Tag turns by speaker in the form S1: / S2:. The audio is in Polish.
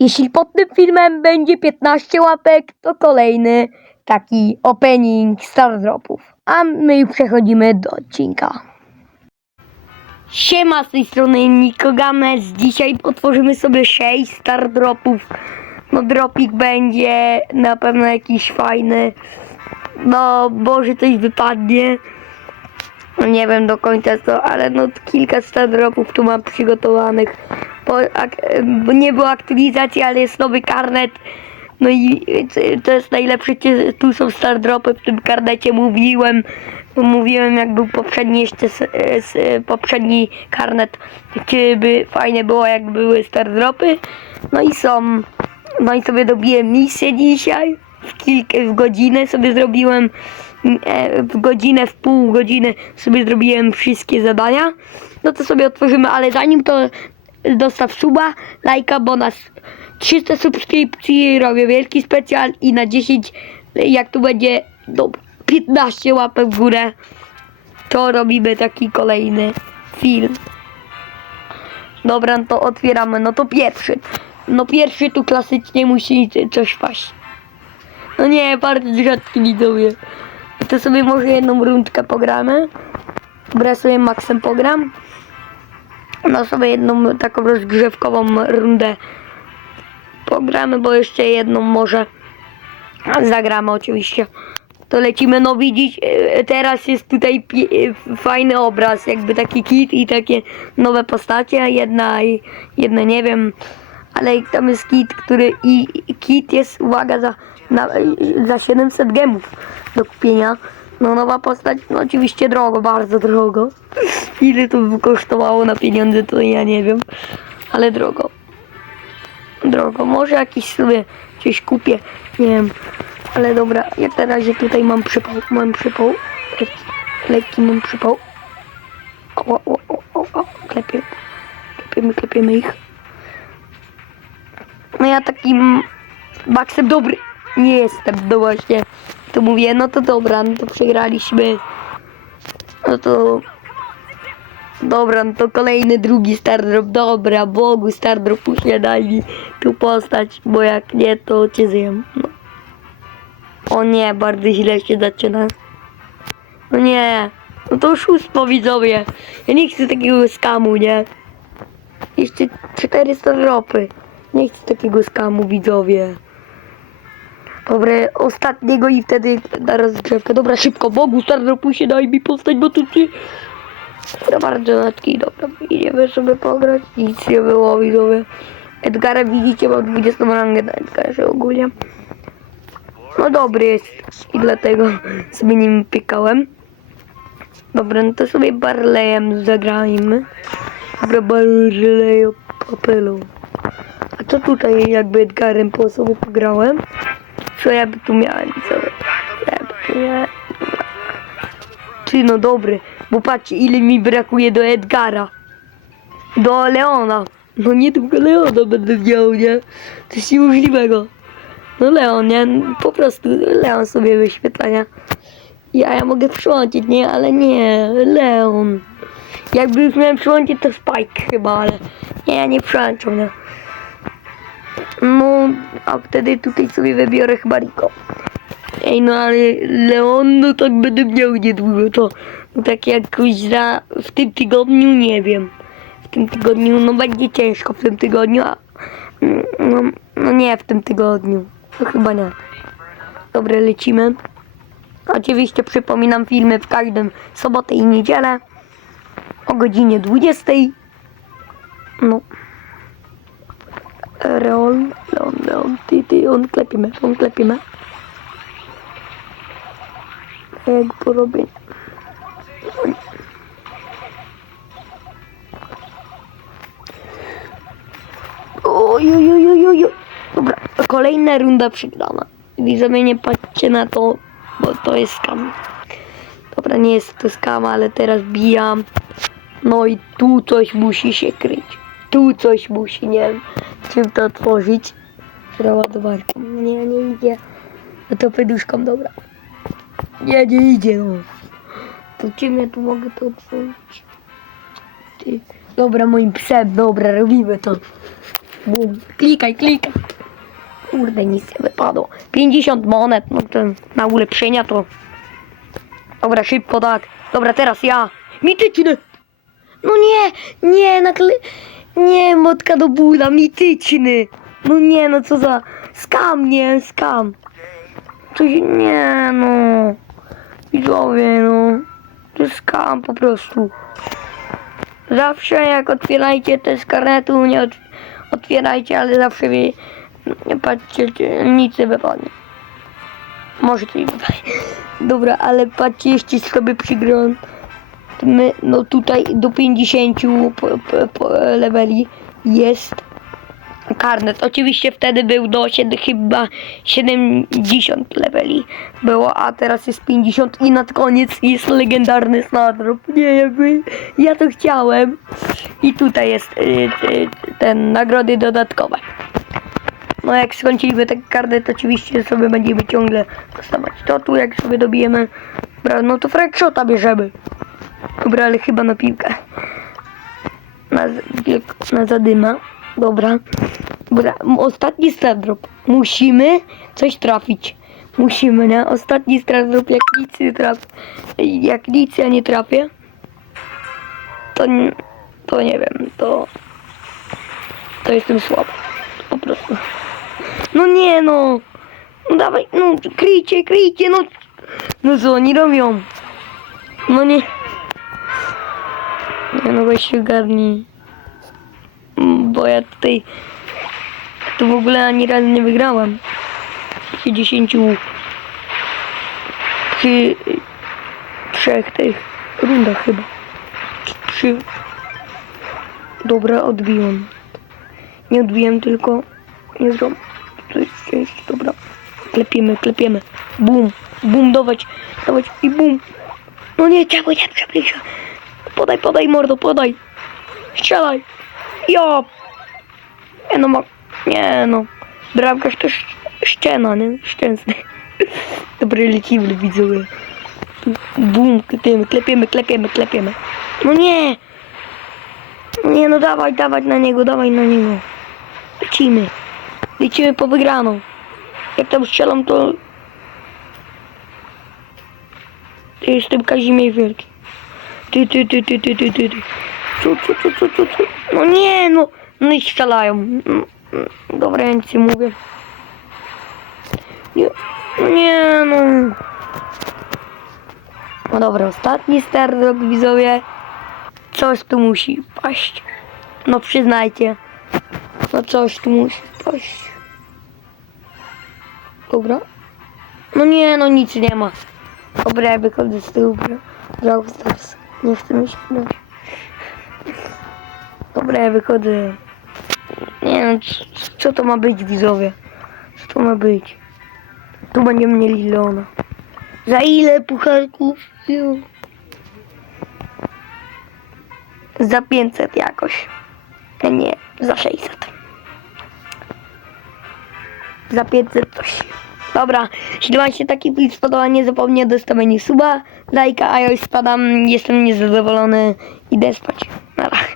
S1: Jeśli pod tym filmem będzie 15 łapek, to kolejny taki opening Stardropów. A my przechodzimy do odcinka. Siema, z tej strony Niko Games. Dzisiaj otworzymy sobie 6 Stardropów. No dropik będzie na pewno jakiś fajny. No, może coś wypadnie. No nie wiem do końca co, ale no kilka stardropów tu mam przygotowanych. Bo, nie było aktualizacji, ale jest nowy karnet. No i to jest najlepsze, tu są stardropy w tym karnecie, mówiłem. Mówiłem jak był poprzedni jeszcze poprzedni karnet, czy by fajnie było jak były stardropy. No i są. No i sobie dobiłem misję dzisiaj. W kilka, w godzinę sobie zrobiłem e, w godzinę, w pół godziny sobie zrobiłem wszystkie zadania. No to sobie otworzymy, ale zanim to dostaw suba, lajka, bo nas 300 subskrypcji robię wielki specjal i na 10 jak tu będzie do 15 łapek w górę to robimy taki kolejny film. Dobra, no to otwieramy. No to pierwszy. No pierwszy tu klasycznie musi coś paść. No nie, bardzo rzadki widzowie. To sobie może jedną rundkę pogramy. Dobra, sobie Maxem pogram. No sobie jedną taką rozgrzewkową rundę pogramy, bo jeszcze jedną może zagramy oczywiście. To lecimy, no widzieć, e, teraz jest tutaj e, fajny obraz, jakby taki kit i takie nowe postacie, jedna i jedna nie wiem, ale tam jest kit, który i kit jest, uwaga, za, na, za 700 gemów do kupienia. No nowa postać, no oczywiście drogo, bardzo drogo. Ile to by kosztowało na pieniądze, to ja nie wiem, ale drogo. Drogo, może jakiś sobie coś kupię, nie wiem. Ale dobra, jak na razie tutaj mam przypał, mam przypał. Lekki, lekki mam przypał. O, o, o, o, o, klepię. Klepiemy, klepiemy ich. No ja takim baksem dobry nie jestem, no właśnie. To mówię, no to dobra, no to przegraliśmy. No to... Dobra, no to kolejny drugi Stardrop. Dobra, Bogu Stardrop mi tu postać, bo jak nie, to cię zjem. No. O nie, bardzo źle się zaczyna. No nie, no to oszustwo widzowie. Ja nie chcę takiego skamu, nie? Jeszcze 400 ropy. Nie chcę takiego skamu widzowie. Dobra, ostatniego i wtedy na rozgrzewkę. Dobra, szybko, Bogu, Stardropu się daj mi postać, bo tu ty... Dobra, rzadki, dobra, idziemy sobie pograć. Nic nie było widzowie. Edgara widzicie, mam 20 rangę na Edgarze ogólnie. No dobry jest i dlatego sobie nim pykałem. Dobra, no to sobie Barleyem zagrajmy. Dobra, Barleyo papelą. A co tutaj jakby Edgarem po sobie pograłem? Co ja by tu miałem? Co ja by tu miałem? Ty no dobry, bo patrzcie ile mi brakuje do Edgara. Do Leona. No nie tylko Leona będę miał, nie? Jest niemożliwego. No Leon, nie? Po prostu Leon sobie wyświetlania. Ja, ja mogę przyłączyć, nie? Ale nie, Leon. Jakby już miałem przyłączyć to Spike chyba, ale nie, ja nie przyłączam, nie? No, a wtedy tutaj sobie wybiorę chyba Rico. Ej, no ale Leon, no tak będę miał niedługo, to no tak jakoś za, w tym tygodniu, nie wiem. W tym tygodniu, no będzie ciężko w tym tygodniu, a no, no nie w tym tygodniu. No chyba nie. Dobra, lecimy. Oczywiście przypominam filmy w każdym sobotę i niedzielę o godzinie 20. No. Reol, Leon, Leon, ty, ty, on klepimy, on klepimy. Jak porobię. Oj, oj, oj, oj, oj. Dobra, kolejna runda przegrana. Widzowie, nie patrzcie na to, bo to jest skam. Dobra, nie jest to skam, ale teraz bijam. No i tu coś musi się kryć. Tu coś musi, nie wiem, czym to otworzyć. Przeładowarką. Nie, nie idzie. No to poduszką, dobra. Nie, nie idzie, no. To czym ja tu mogę to otworzyć? Ty. Dobra, moim psem, dobra, robimy to. Bum. Klikaj, klikaj. Kurde, nic nie wypadło. 50 monet, no to na ulepszenia to... Dobra, szybko tak. Dobra, teraz ja. Mityczny. No nie, nie, nakle... Nie, motka do bóla, mityczny. No nie, no co za... Skam, nie, skam. Coś, nie, no. Widzowie, no. To skam po prostu. Zawsze jak otwierajcie te z karnetu, nie ot otwierajcie, ale zawsze wy nie patrzcie, nic nie wypadnie. Może coś wypadnie. Dobra, ale patrzcie jeszcze sobie przygląd. My, no tutaj do 50 po, po, po leveli jest karnet. Oczywiście wtedy był do 7, chyba 70 leveli było, a teraz jest 50 i na koniec jest legendarny snadrop. Nie, jakby ja to chciałem. I tutaj jest y, y, ten nagrody dodatkowe. No jak skończymy ten karnet, oczywiście sobie będziemy ciągle dostawać to tu, jak sobie dobijemy. No to Frankshota bierzemy. Dobra, ale chyba na piłkę. Na, na zadyma. Dobra. Dobra, ostatni stardrop. Musimy coś trafić. Musimy, nie? Ostatni stardrop, jak nic nie trafię. Jak nic ja nie trafię, to, to nie wiem, to... To jestem słaby. Po prostu. No nie no. No dawaj, no kryjcie, kryjcie, no. No co oni robią? No nie. Nie no weź się ogarnij. Bo ja tutaj tu w ogóle ani razu nie wygrałem. W 10 przy trzech tych rundach chyba. Trzy. Dobra, odbiłem. Nie odbiłem tylko. Nie zrobię. To jest dobra. Klepiemy, klepiemy. Bum, bum, dawać, dawać i bum. No nie, czemu nie przebliża? Podaj, podaj, mordo, podaj. Strzelaj. Jo. Nie no, ma... Nie no. Bramkarz to sz... szczena, nie? Szczęsny. Dobra, lecimy, widzowie. Bum, klepiemy, klepiemy, klepiemy, klepiemy. No nie. Nie no, dawaj, dawaj na niego, dawaj na niego. Lecimy. Lecimy po wygraną. Jak tam strzelam, to... Ty jestem Kazimierz Wielki. Ty, ty, ty, ty, ty, ty, ty. Co, co, co, co, co, co? No nie, no. No i strzelają. Mm, Dobra, ja nic nie mówię. Nie, no nie, no. No dobra, ostatni stardrop, widzowie. Coś tu musi paść. No przyznajcie. No coś tu musi paść. Dobra. No nie, no nic nie ma. Dobra, ja wychodzę z tyłu. bra- Brawl. Nie chcę mi się grać. Dobra, ja wychodzę. Nie c- co to ma być, widzowie? Co to ma być? Tu będziemy mieli Leona. Za ile pucharków? Ju. Za 500 jakoś. Nie, nie, za 600. Za 500 coś. Dobra, jeśli Wam się taki film spodobał, nie zapomnij o dostawieniu suba, Lajka, a ja już spadam, jestem niezadowolony, idę spać. Na razie.